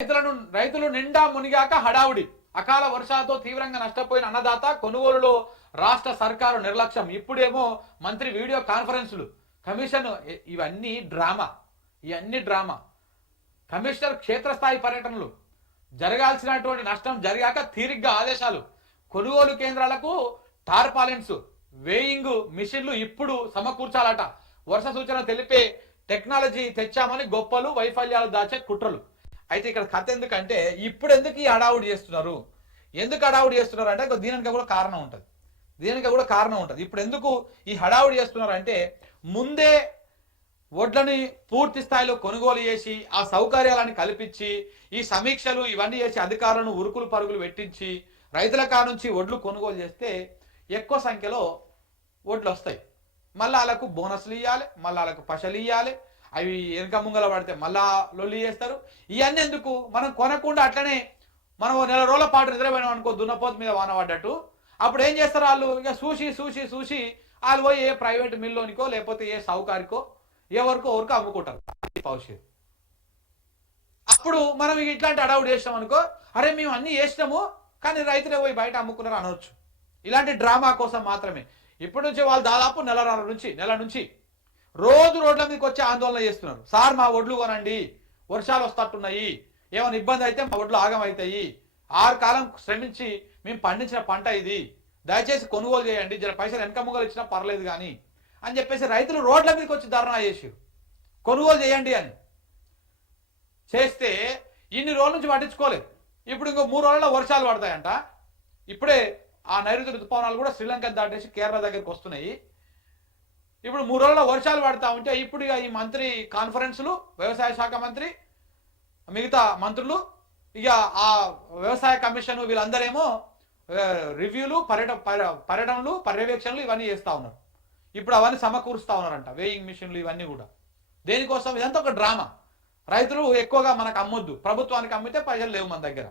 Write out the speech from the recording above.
రైతులు నిండా మునిగాక హడావుడి. అకాల వర్షాలతో తీవ్రంగా నష్టపోయిన అన్నదాత కొనుగోలులో రాష్ట్ర సర్కారు నిర్లక్ష్యం. ఇప్పుడేమో మంత్రి వీడియో కాన్ఫరెన్సులు, కమిషన్, ఇవన్నీ డ్రామా. కమిషనర్ క్షేత్రస్థాయి పర్యటనలు, జరగాల్సినటువంటి నష్టం జరిగాక తీరిగ్గా ఆదేశాలు, కొనుగోలు కేంద్రాలకు టార్పాలిన్స్, వేయింగ్ మిషన్లు ఇప్పుడు సమకూర్చాలట, వర్ష సూచన తెలిపే టెక్నాలజీ తెచ్చామని గొప్పలు వైఫల్యాలు దాచే కుట్రలు. అయితే ఇక్కడ కథ ఎందుకంటే ఇప్పుడు ఎందుకు ఈ హడావుడి చేస్తున్నారు, అంటే దీనికి కూడా కారణం ఉంటుంది. ఇప్పుడు ఎందుకు ఈ హడావుడి చేస్తున్నారు అంటే ముందే వడ్లని పూర్తి స్థాయిలో కొనుగోలు చేసి ఆ సౌకర్యాలను కల్పించి ఈ సమీక్షలు ఇవన్నీ చేసి అధికారులను ఉరుకులు పరుగులు పెట్టించి రైతుల నుంచి వడ్లు కొనుగోలు చేస్తే ఎక్కువ సంఖ్యలో వడ్లు వస్తాయి. మళ్ళీ వాళ్ళకు బోనస్లు ఇవ్వాలి, మళ్ళీ వాళ్ళకు పశలు ఇవ్వాలి, అవి వెనక ముంగల పడితే మళ్ళా లొల్లి చేస్తారు. ఇవన్నీ ఎందుకు? మనం కొనకుండా అట్లనే మనం నెల రోజుల పాటు నిద్రపోయినాం అనుకో, దున్నపోతు మీద వాన పడ్డట్టు. అప్పుడు ఏం చేస్తారు వాళ్ళు? ఇక చూసి వాళ్ళు పోయి ఏ ప్రైవేట్ మిల్లోనికో లేకపోతే ఏ సౌకారికో ఎవరికో అమ్ముకుంటారు భవిష్యత్తు. అప్పుడు మనం ఇట్లాంటి అడౌట్ చేసినాం అనుకో, అరే మేము అన్ని చేసినాము కానీ రైతులే పోయి బయట అమ్ముకున్నారు అనవచ్చు. ఇలాంటి డ్రామా కోసం మాత్రమే ఇప్పటి నుంచి వాళ్ళు దాదాపు నెల నుంచి రోజు రోడ్ల మీదకి వచ్చి ఆందోళన చేస్తున్నారు. సార్ మా ఒడ్లు కొనండి, వర్షాలు వస్తట్టున్నాయి, ఏమైనా ఇబ్బంది అయితే మా ఒడ్లు ఆగమవుతాయి, 6 కాలం శ్రమించి మేము పండించిన పంట ఇది, దయచేసి కొనుగోలు చేయండి, జర పైసలు వెనక ముగ్గలు ఇచ్చినా పర్లేదు కానీ అని చెప్పేసి రైతులు రోడ్ల మీదకి వచ్చి ధర్నా చేసి కొనుగోలు చేయండి అని చేస్తే ఇన్ని రోజుల నుంచి పట్టించుకోలేదు. ఇప్పుడు ఇంకో 3 రోజుల్లో వర్షాలు పడతాయంట. ఇప్పుడే ఆ నైరుతి ఋతుపవనాలు కూడా శ్రీలంక దాటేసి కేరళ దగ్గరికి వస్తున్నాయి. ఇప్పుడు 3 రోజుల్లో వర్షాలు పడతా ఉంటే ఇప్పుడు ఈ మంత్రి కాన్ఫరెన్సులు, వ్యవసాయ శాఖ మంత్రి, మిగతా మంత్రులు, ఇక ఆ వ్యవసాయ కమిషన్ వీళ్ళందరేమో రివ్యూలు, పర్యటనలు, పర్యవేక్షణలు ఇవన్నీ చేస్తూ ఉన్నారు. ఇప్పుడు అవన్నీ సమకూరుస్తూ ఉన్నారంట, వేయింగ్ మిషన్లు ఇవన్నీ కూడా. దేనికోసం? ఇదంతా ఒక డ్రామా. రైతులు ఎక్కువగా మనకు అమ్మొద్దు, ప్రభుత్వానికి అమ్మితే పైసలు లేవు మన దగ్గర.